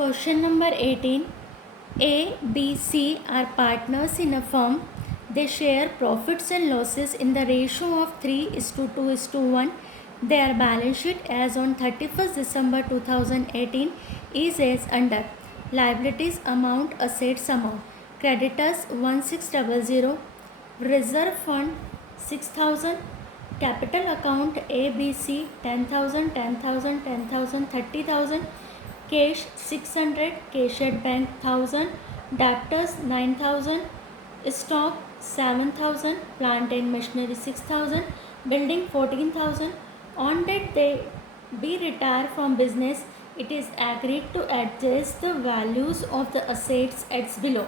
Question number 18. A, B, C are partners in a firm. They share profits and losses in the ratio of 3:2:1. Their balance sheet as on 31st December 2018 is as under. Liabilities amount, assets amount. Creditors 1600, reserve fund 6000, capital account ABC 10,000, 10,000, 10,000, 30,000, cash 600, cash at bank 1000, debtors 9,000, stock 7,000, plant and machinery 6,000, building 14,000. On that they be retired from business, it is agreed to adjust the values of the assets as below.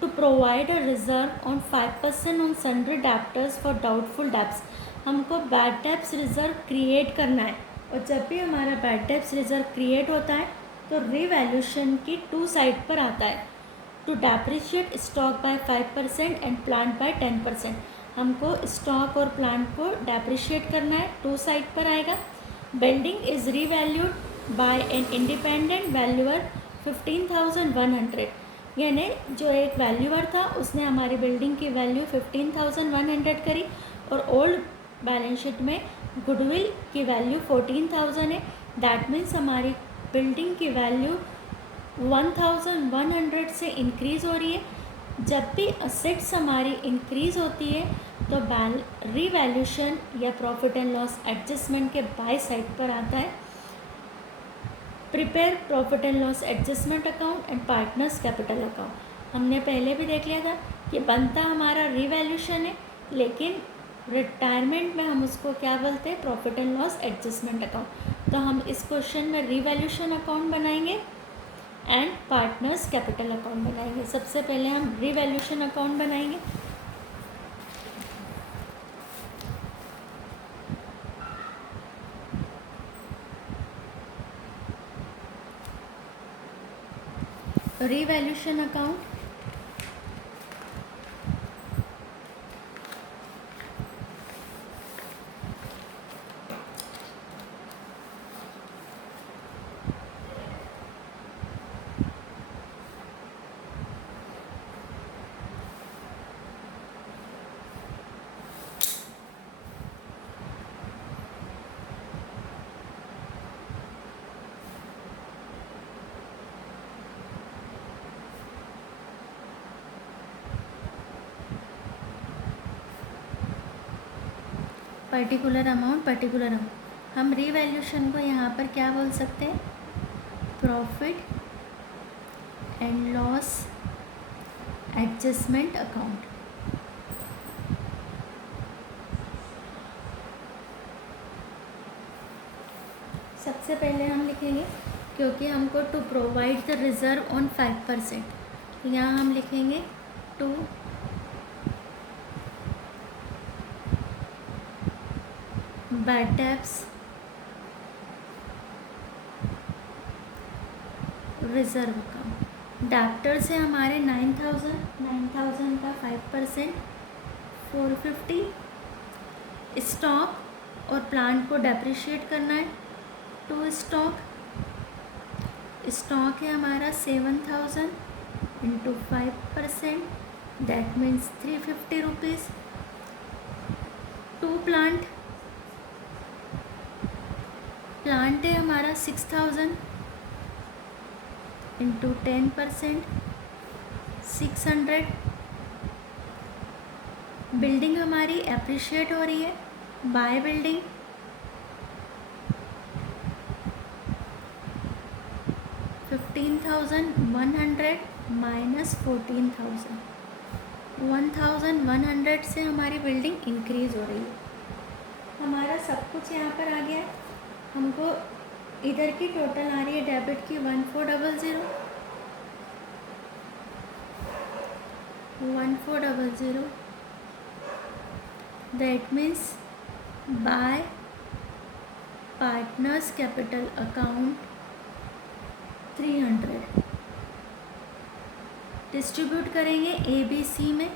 To provide a reserve on 5% on sundry debtors for doubtful debts. हमको bad debts reserve create करना है, और जब भी हमारा bad debts reserve create होता है तो रिवैल्यूशन की टू साइड पर आता है. To depreciate stock by 5% and plant by 10%. हमको स्टॉक और प्लांट को डेप्रिशिएट करना है, टू साइड पर आएगा. Building is revalued by an independent valuer 15,100. यानी जो एक वैल्यूअर था उसने हमारी बिल्डिंग की वैल्यू 15,100 करी, और ओल्ड बैलेंस शीट में गुडविल की वैल्यू 14,000 है. दैट मीन्स हमारी बिल्डिंग की वैल्यू 1,100 से इंक्रीज़ हो रही है. जब भी असेट्स हमारी इंक्रीज़ होती है तो रीवैल्यूशन या प्रॉफिट एंड लॉस एडजस्टमेंट के बाय साइड पर आता है. Prepare profit and loss adjustment account and partners capital account. हमने पहले भी देख लिया था कि बनता हमारा रीवैल्यूशन है, लेकिन रिटायरमेंट में हम उसको क्या बोलते हैं, profit and loss adjustment account. तो हम इस क्वेश्चन में रीवैल्यूशन अकाउंट बनाएंगे एंड पार्टनर्स कैपिटल अकाउंट बनाएंगे. सबसे पहले हम रीवैल्यूशन अकाउंट बनाएंगे. Revaluation account particular amount. हम रीवैल्यूशन को यहाँ पर क्या बोल सकते हैं, profit and loss adjustment account. सबसे पहले हम लिखेंगे, क्योंकि हमको to provide the reserve on 5%, तो यहाँ हम लिखेंगे to bad debts reserve account. Debtor से हमारे 9,000 का 5% 450. स्टॉक और प्लांट को डेप्रिशिएट करना है. टू स्टॉक है हमारा 7,000 into 5%, that means 350 rupees. To plant है हमारा 6,000 इंटू 10%, 600. बिल्डिंग हमारी एप्रिशिएट हो रही है, बाय बिल्डिंग 15,100 माइनस 14,000. 1,100 से हमारी बिल्डिंग इंक्रीज़ हो रही है. हमारा सब कुछ यहाँ पर आ गया है. हमको इधर की टोटल आ रही है डेबिट की 1400, 1400. That means by partners capital account 300. Distribute करेंगे ABC में.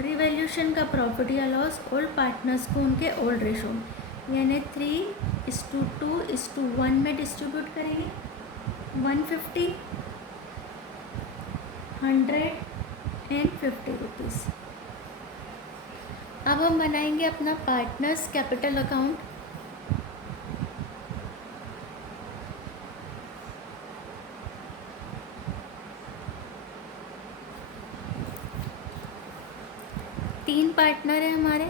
रिवैल्यूशन का प्रॉफिट या लॉस ओल्ड पार्टनर्स को उनके ओल्ड रेशो में, यानी 3:2:1 में डिस्ट्रीब्यूट करेंगे. 150, 100 एंड 50 रुपीज़। अब हम बनाएंगे अपना पार्टनर्स कैपिटल अकाउंट। तीन पार्टनर है हमारे,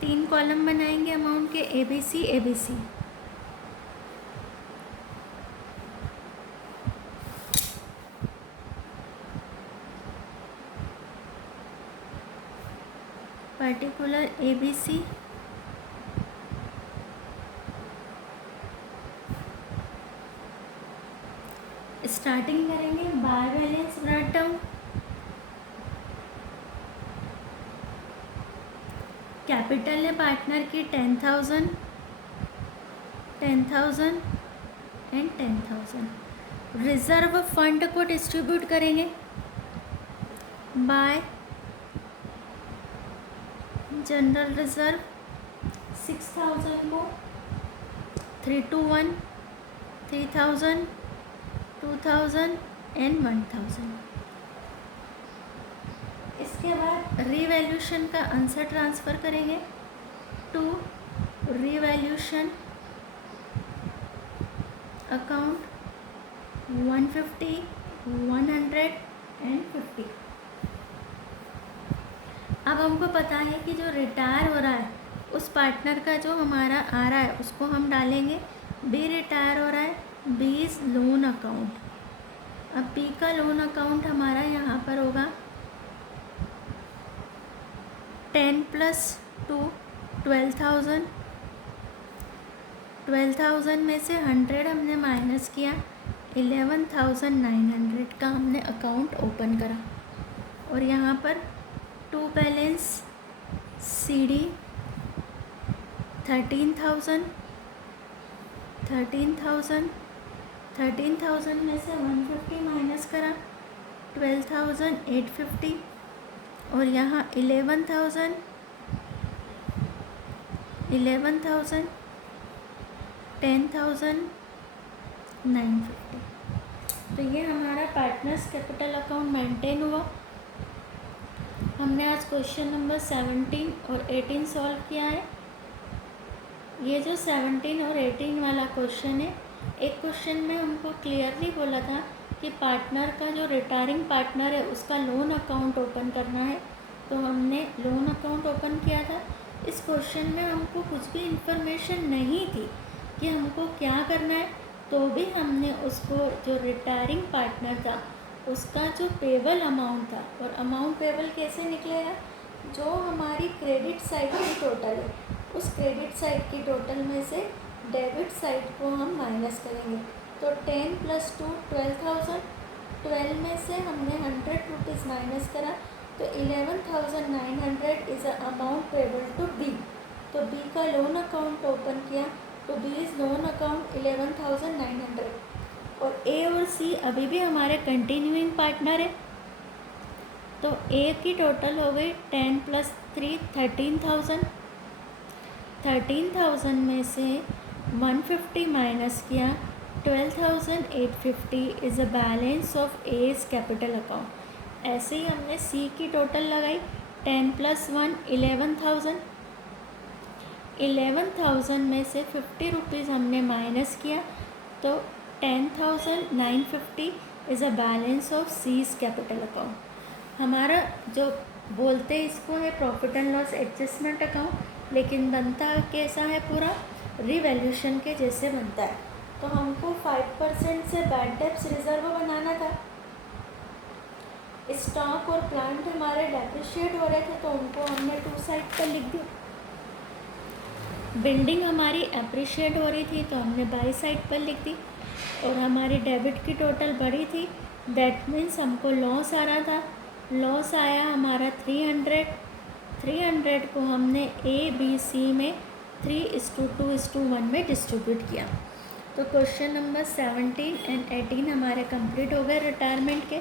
तीन कॉलम बनाएंगे अमाउंट के ABC ABC। Particular ABC, starting करेंगे by balance brought down. Capital है पार्टनर की 10,000, 10,000 एंड 10,000। रिजर्व फंड को डिस्ट्रीब्यूट करेंगे बाय जनरल रिजर्व 6,000 को 3 to 1, 3,000, 2,000 एंड 1,000। इसके बाद रीवैल्यूशन का आंसर ट्रांसफ़र करेंगे टू रीवैल्यूशन अकाउंट 150, 100 एंड 50। अब हमको पता है कि जो रिटायर हो रहा है उस पार्टनर का जो हमारा आ रहा है उसको हम डालेंगे। बी रिटायर हो रहा है, बी इज़ लोन अकाउंट। अब बी का लोन अकाउंट हमारा यहाँ पर होगा 10 + 2 12,000। 12,000 में से 100 हमने माइनस किया, 11,900 का हमने अकाउंट ओपन करा। और यहाँ पर टू बैलेंस CD 13,000, 13,000 में से 150 माइनस करा, 12,850। और यहाँ 11,000, 10,950। तो ये हमारा पार्टनर्स कैपिटल अकाउंट मेंटेन हुआ। हमने आज क्वेश्चन नंबर 17 और 18 सॉल्व किया है। ये जो 17 और 18 वाला क्वेश्चन है, एक क्वेश्चन में हमको क्लियरली बोला था कि पार्टनर का जो रिटायरिंग पार्टनर है उसका लोन अकाउंट ओपन करना है, तो हमने लोन अकाउंट ओपन किया था। इस क्वेश्चन में हमको कुछ भी इंफॉर्मेशन नहीं थी कि हमको क्या करना है, तो भी हमने उसको जो रिटायरिंग पार्टनर था उसका जो पेबल अमाउंट था, और अमाउंट पेबल कैसे निकलेगा, जो हमारी क्रेडिट साइड की टोटल है उस क्रेडिट साइड की टोटल में से डेबिट साइड को हम माइनस करेंगे। तो 10 + 2 12,000, 12 में से हमने 100 रुपीज़ माइनस करा, तो 11,900 is a amount payable to B. तो बी का लोन अकाउंट ओपन किया, तो बी इज़ लोन अकाउंट 11,900। और ए और सी अभी भी हमारे कंटिन्यूइंग पार्टनर है, तो ए की टोटल हो गई 10 + 3 13,000। 13,000 में से 150 माइनस किया, 12,850 is a balance of A's capital account. ऐसे ही हमने सी की टोटल लगाई 10 + 1 11,000। 11,000 में से 50 रुपीज़ हमने माइनस किया, तो 10,950 is a balance of seize capital account. हमारा जो बोलते हैं इसको है profit and loss adjustment account, लेकिन बनता कैसा है, पूरा रिवैल्यूशन के जैसे बनता है। तो हमको 5% से बैड डेब्ट्स रिजर्व बनाना था। स्टॉक और प्लांट हमारे डेप्रिशिएट हो रहे थे, तो उनको हमने टू साइड पर लिख दिया। बिल्डिंग हमारी एप्रिशिएट हो रही थी, तो हमने बाई साइड पर लिख दी। और हमारी डेबिट की टोटल बढ़ी थी, दैट मीन्स हमको लॉस आ रहा था। लॉस आया हमारा 300। 300 को हमने ABC में 3:2:1 में डिस्ट्रीब्यूट किया। तो क्वेश्चन नंबर 17 एंड 18 हमारे कंप्लीट हो गए रिटायरमेंट के।